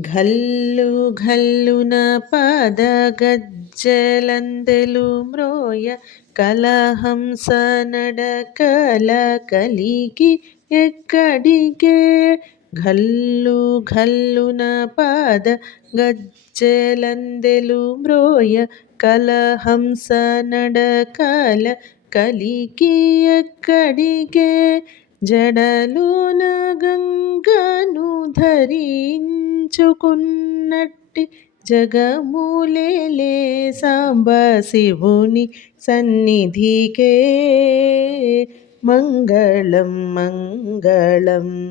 ఘల్లు ఘల్లున పదగజ్జలందెలు మ్రోయ కలహంస నడకల కలికి ఎక్కడికే. ఘల్లు ఘల్లున పద గజ్జలందెలు మ్రోయ కలహంస నడకల కలికి ఎక్కడికే. జడలోన గంగను ధరించుకున్నట్టి జగములేలే సాంబ శివుని సన్నిధికే. మంగళం మంగళం.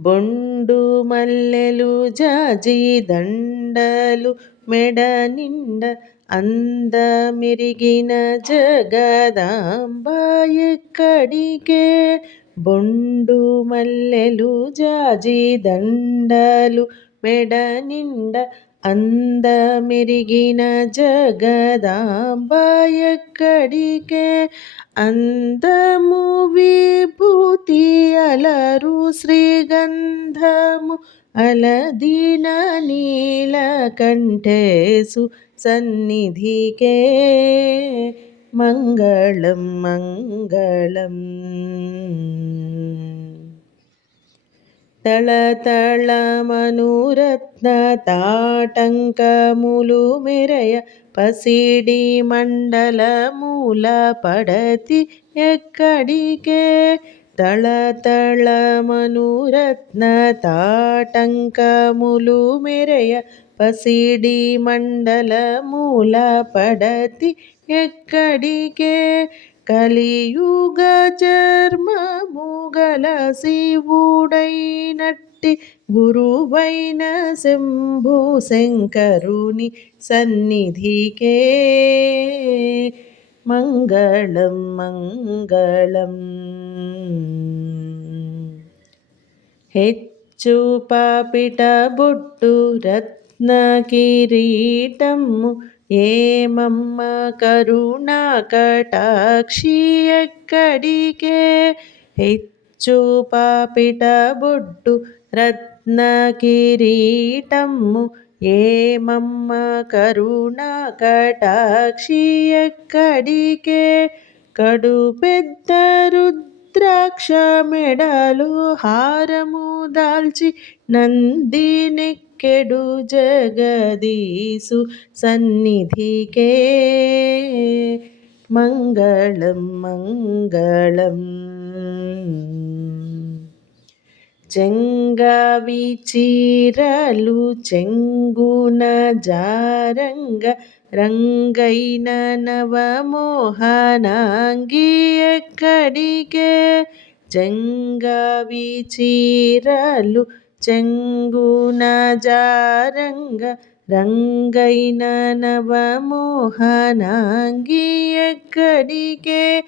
బొండు మల్లెలు జాజి దండలు మెడ నిండ అందమెరిగిన జగదాంబ ఎక్కడికే. బొండు మల్లెలు జాజి దండలు మెడ నిండ అందమెరిగిన జగదాంబ ఎక్కడికే. అందము విభూతి అలరు శ్రీగంధము అలదిన నీలకంఠేశు సన్నిధికే. మంగళం మంగళం. తళతళ మనురత్న తాటంకములు మెరయ పసిడి మండలమూల పడతి ఎక్కడికే. తళతళ మనురత్న తాటంకములు మెరయ పసిడి మండలమూల పడతి ఎక్కడికే. కలియుగ చర్మము గల శివుడైనట్టి గురువైన శంభు శంకరుని సన్నిధికే. మంగళం మంగళం. హెచ్చు పాపిట బొట్టు రత్న కిరీటము ఏమమ్మ కరుణా కటాక్షి ఎక్కడికే. హెచ్చు పాపిట బొట్టు రత్న కిరీటము ఏమమ్మ కరుణా కటాక్షి ఎక్కడికే. కడు పెద్ద రుద్రాక్ష మెడలు హారము దాల్చి నందినెక్కెడు జగదీశు సన్నిధికే. మంగళం మంగళం. చెంగావి చీరలు చెంగున జారంగ రంగైన నవమోహనాంగి ఎక్కడికే. చెంగావి చీరలు చెంగున జారంగ రంగైన నవమోహనాంగి ఎక్కడికే.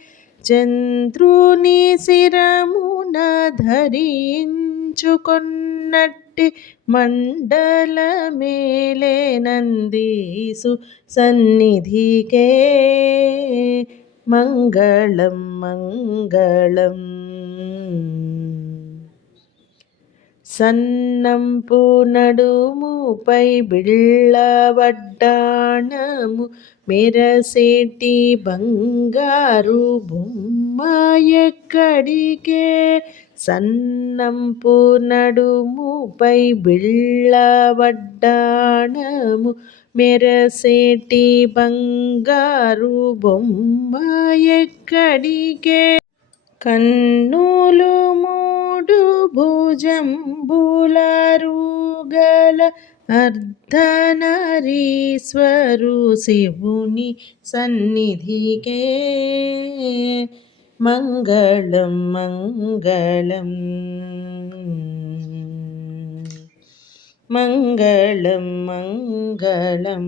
చంద్రుని శిరమున ధరించుకొన్నట్టి మండలమేలే నందీసు సన్నిధికే. మంగళం మంగళం. సన్నంపు నడుముపై బిళ్ళవడ్డాణము మెరసేటి బంగారు బొమ్మ ఎక్కడికే. సన్నంపు నడుముపై బిళ్ళవడ్డాణము మెరసేటి బంగారు బొమ్మ ఎక్కడికే. కన్నులు మూడు భుజంబులారుగల అర్ధనారీశ్వరు శివుని సన్నిధికే. మంగళం మంగళం. మంగళం మంగళం.